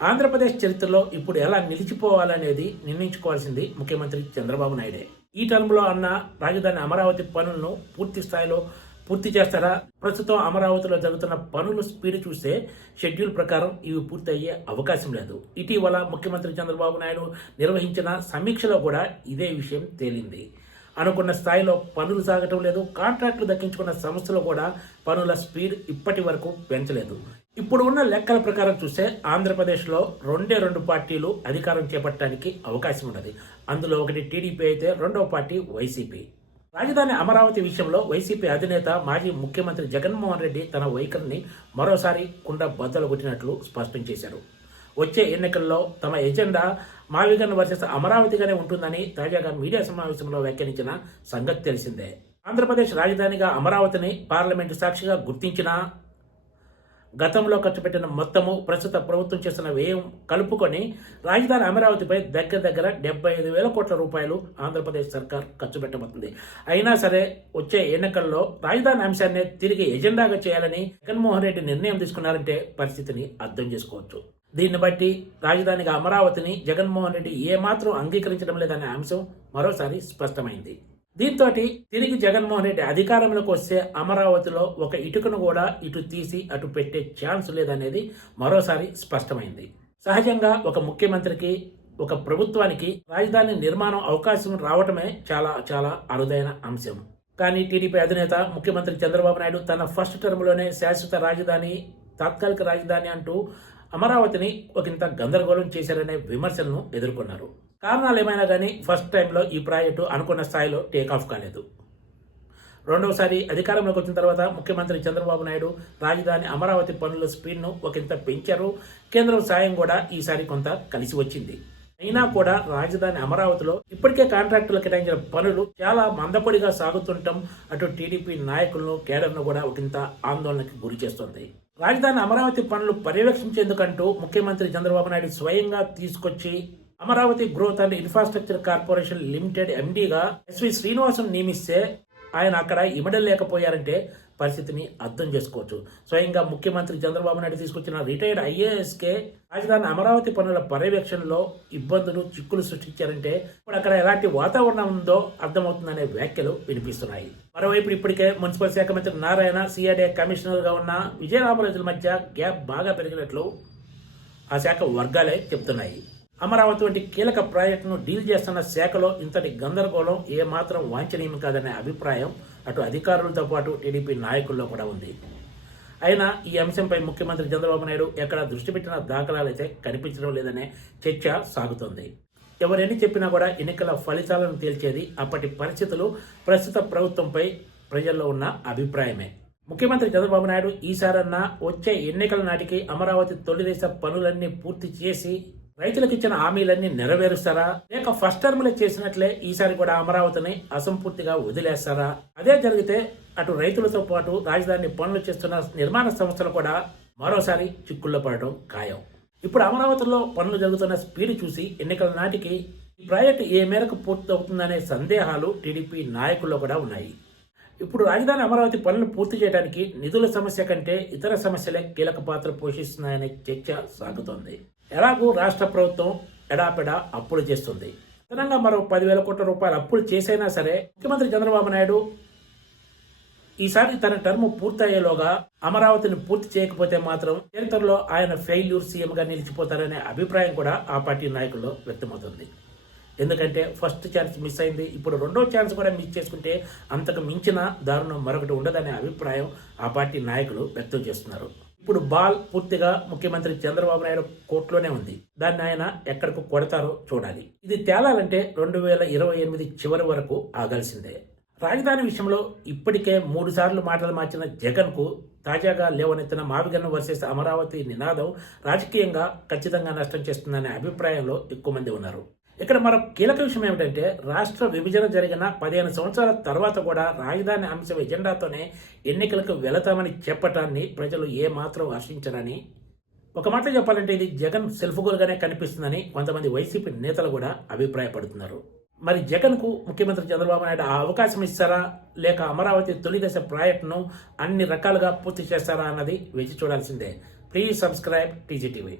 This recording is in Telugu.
ఆంధ్రప్రదేశ్ చరిత్రలో ఇప్పుడు ఎలా నిలిచిపోవాలనేది నిర్ణయించుకోవాల్సింది ముఖ్యమంత్రి చంద్రబాబు నాయుడే. ఈ టర్మ్లో అన్న రాజధాని అమరావతి పనులను పూర్తి స్థాయిలో పూర్తి చేస్తారా? ప్రస్తుతం అమరావతిలో జరుగుతున్న పనుల స్పీడ్ చూస్తే షెడ్యూల్ ప్రకారం ఇవి పూర్తి అయ్యే అవకాశం లేదు. ఇటీవల ముఖ్యమంత్రి చంద్రబాబు నాయుడు నిర్వహించిన సమీక్షలో కూడా ఇదే విషయం తేలింది. అనుకున్న స్థాయిలో పనులు సాగటం లేదు. కాంట్రాక్టులు దక్కించుకున్న సంస్థలు కూడా పనుల స్పీడ్ ఇప్పటి వరకు పెంచలేదు. ఇప్పుడు ఉన్న లెక్కల ప్రకారం చూస్తే ఆంధ్రప్రదేశ్లో రెండు పార్టీలు అధికారం చేపట్టడానికి అవకాశం ఉన్నది. అందులో ఒకటి టీడీపీ అయితే రెండవ పార్టీ వైసీపీ. రాజధాని అమరావతి విషయంలో వైసీపీ అధినేత మాజీ ముఖ్యమంత్రి జగన్మోహన్ రెడ్డి తన వైఖరిని మరోసారి కుండ బద్దలు కొట్టినట్లు స్పష్టం చేశారు. వచ్చే ఎన్నికల్లో తమ ఎజెండా మావిగన్ వర్సెస్ అమరావతిగానే ఉంటుందని తాజాగా మీడియా సమావేశంలో వ్యాఖ్యానించిన సంగతి తెలిసిందే. ఆంధ్రప్రదేశ్ రాజధానిగా అమరావతిని పార్లమెంటు సాక్షిగా గుర్తించిన గతంలో ఖర్చు పెట్టిన మొత్తము ప్రస్తుత ప్రభుత్వం చేస్తున్న వ్యయం కలుపుకొని రాజధాని అమరావతిపై దగ్గర 75,000 కోట్ల రూపాయలు ఆంధ్రప్రదేశ్ సర్కార్ ఖర్చు పెట్టబోతుంది. అయినా సరే వచ్చే ఎన్నికల్లో రాజధాని అంశాన్ని తిరిగి ఎజెండాగా చేయాలని జగన్మోహన్ రెడ్డి నిర్ణయం తీసుకున్నారంటే పరిస్థితిని అర్థం చేసుకోవచ్చు. దీన్ని బట్టి రాజధానిగా అమరావతిని జగన్మోహన్ రెడ్డి ఏమాత్రం అంగీకరించడం లేదనే అంశం మరోసారి స్పష్టమైంది. దీంతో తిరిగి జగన్మోహన్ రెడ్డి అధికారంలోకి వస్తే అమరావతిలో ఒక ఇటుకను కూడా ఇటు తీసి అటు పెట్టే ఛాన్స్ లేదనేది మరోసారి స్పష్టమైంది. సహజంగా ఒక ముఖ్యమంత్రికి, ఒక ప్రభుత్వానికి రాజధాని నిర్మాణం అవకాశం రావటమే చాలా చాలా అరుదైన అంశం. కానీ టీడీపీ అధినేత ముఖ్యమంత్రి చంద్రబాబు నాయుడు తన ఫస్ట్ టర్మ్లోనే శాశ్వత రాజధాని, తాత్కాలిక రాజధాని అంటూ అమరావతిని ఒకంత గందరగోళం చేశారనే విమర్శలను ఎదుర్కొన్నారు. కారణాలు ఏమైనా కానీ ఫస్ట్ టైంలో ఈ ప్రాజెక్టు అనుకున్న స్థాయిలో టేకాఫ్ కాలేదు. రెండవసారి అధికారంలోకి వచ్చిన తర్వాత ముఖ్యమంత్రి చంద్రబాబు నాయుడు రాజధాని అమరావతి పనుల స్పీడ్ను ఒకంత పెంచారు. కేంద్రం సాయం కూడా ఈసారి కొంత కలిసి వచ్చింది. అయినా కూడా రాజధాని అమరావతిలో ఇప్పటికే కాంట్రాక్టులు కేటాయించిన పనులు చాలా మందకొడిగా సాగుతుండటం అటు టీడీపీ నాయకులను, కేడర్ను కూడా ఒకంత ఆందోళనకి గురి చేస్తుంది. రాజధాని అమరావతి పనులు పర్యవేక్షించేందుకంటూ ముఖ్యమంత్రి చంద్రబాబు నాయుడు స్వయంగా తీసుకొచ్చి Amaravati growth and infrastructure corporation limited ఎండీగా ఎస్వి శ్రీనివాసన్ నియమిస్తే ఆయన అక్కడ ఇమడలేకపోయారంటే పరిస్థితిని అర్థం చేసుకోవచ్చు. స్వయంగా ముఖ్యమంత్రి చంద్రబాబు నాయుడు తీసుకొచ్చిన రిటైర్డ్ ఐఏఎస్కే రాజధాని అమరావతి పనుల పర్యవేక్షణలో ఇబ్బందులు, చిక్కులు సృష్టించారంటే ఇప్పుడు అక్కడ ఎలాంటి వాతావరణం ఉందో అర్థమవుతుందనే వ్యాఖ్యలు వినిపిస్తున్నాయి. మరోవైపు ఇప్పటికే మున్సిపల్ శాఖ మంత్రి నారాయణ, సిఆర్డీఏ కమిషనర్గా ఉన్న విజయరామరాజుల మధ్య గ్యాప్ బాగా పెరిగినట్లు ఆ శాఖ వర్గాలే చెప్తున్నాయి. అమరావతి వంటి కీలక ప్రాజెక్టును డీల్ చేస్తున్న శాఖలో ఇంతటి గందరగోళం ఏమాత్రం వాంఛనీయం కాదనే అభిప్రాయం అటు అధికారులతో పాటు టీడీపీ నాయకుల్లో కూడా ఉంది. అయినా ఈ అంశంపై ముఖ్యమంత్రి చంద్రబాబు నాయుడు ఎక్కడ దృష్టి పెట్టిన దాఖలాలైతే కనిపించడం లేదనే చర్చ సాగుతోంది. ఎవరెన్ని చెప్పినా కూడా ఎన్నికల ఫలితాలను తేల్చేది అప్పటి పరిస్థితులు, ప్రస్తుత ప్రభుత్వంపై ప్రజల్లో ఉన్న అభిప్రాయమే. ముఖ్యమంత్రి చంద్రబాబు నాయుడు ఈసారన్నా వచ్చే ఎన్నికల నాటికి అమరావతి తొలిదశ పనులన్నీ పూర్తి చేసి రైతులకు ఇచ్చిన హామీలన్నీ నెరవేరుస్తారా, లేక ఫస్ట్ టర్మ్లో చేసినట్లే ఈసారి కూడా అమరావతిని అసంపూర్తిగా వదిలేస్తారా? అదే జరిగితే అటు రైతులతో పాటు రాజధాని పనులు చేస్తున్న నిర్మాణ సంస్థలు కూడా మరోసారి చిక్కుల్లో పడటం ఖాయం. ఇప్పుడు అమరావతిలో పనులు జరుగుతున్న స్పీడ్ చూసి ఎన్నికల నాటికి ఈ ప్రాజెక్టు ఏ మేరకు పూర్తి అవుతుందనే సందేహాలు టీడీపీ నాయకుల్లో కూడా ఉన్నాయి. ఇప్పుడు రాజధాని అమరావతి పనులు పూర్తి చేయడానికి నిధుల సమస్య కంటే ఇతర సమస్యలే కీలక పాత్ర పోషిస్తున్నాయనే చర్చ సాగుతోంది. ఎలాగూ రాష్ట్ర ప్రభుత్వం ఎడాపెడా అప్పులు చేస్తుంది. అదనంగా మరో 10,000 కోట్ల రూపాయలు అప్పులు చేసైనా సరే ముఖ్యమంత్రి చంద్రబాబు నాయుడు ఈసారి తన టర్మ్ పూర్తయ్యేలోగా అమరావతిని పూర్తి చేయకపోతే మాత్రం చరిత్రలో ఆయన ఫెయిల్యూర్ సీఎంగా నిలిచిపోతారనే అభిప్రాయం కూడా ఆ పార్టీ నాయకుల్లో వ్యక్తమవుతుంది. ఎందుకంటే ఫస్ట్ ఛాన్స్ మిస్ అయింది, ఇప్పుడు రెండో ఛాన్స్ కూడా మిస్ చేసుకుంటే అంతకు మించిన దారుణం మరొకటి ఉండదనే అభిప్రాయం ఆ పార్టీ నాయకులు వ్యక్తం చేస్తున్నారు. ఇప్పుడు బాల్ పూర్తిగా ముఖ్యమంత్రి చంద్రబాబు నాయుడు కోర్టులోనే ఉంది. దాన్ని ఆయన ఎక్కడికి కొడతారో చూడాలి. ఇది తేలాలంటే 2028 చివరి వరకు ఆగాల్సిందే. రాజధాని విషయంలో ఇప్పటికే 3 సార్లు మాటలు మార్చిన జగన్ కు తాజాగా లేవనెత్తిన మావిగన్ వర్సెస్ అమరావతి నినాదం రాజకీయంగా ఖచ్చితంగా నష్టం చేస్తుందనే అభిప్రాయంలో ఎక్కువ మంది ఉన్నారు. ఇక్కడ మరో కీలక విషయం ఏమిటంటే రాష్ట్ర విభజన జరిగిన 15 సంవత్సరాల తర్వాత కూడా రాజధాని అంశం ఎజెండాతోనే ఎన్నికలకు వెళతామని చెప్పటాన్ని ప్రజలు ఏమాత్రం హర్షించరని, ఒక మాట చెప్పాలంటే ఇది జగన్ సెల్ఫ్ గోల్గానే కనిపిస్తుందని కొంతమంది వైసీపీ నేతలు కూడా అభిప్రాయపడుతున్నారు. మరి జగన్కు ముఖ్యమంత్రి చంద్రబాబు నాయుడు ఆ అవకాశం ఇస్తారా, లేక అమరావతి తొలి దశ ప్రాజెక్టును అన్ని రకాలుగా పూర్తి చేస్తారా అన్నది వేచి చూడాల్సిందే. Please subscribe TGTV.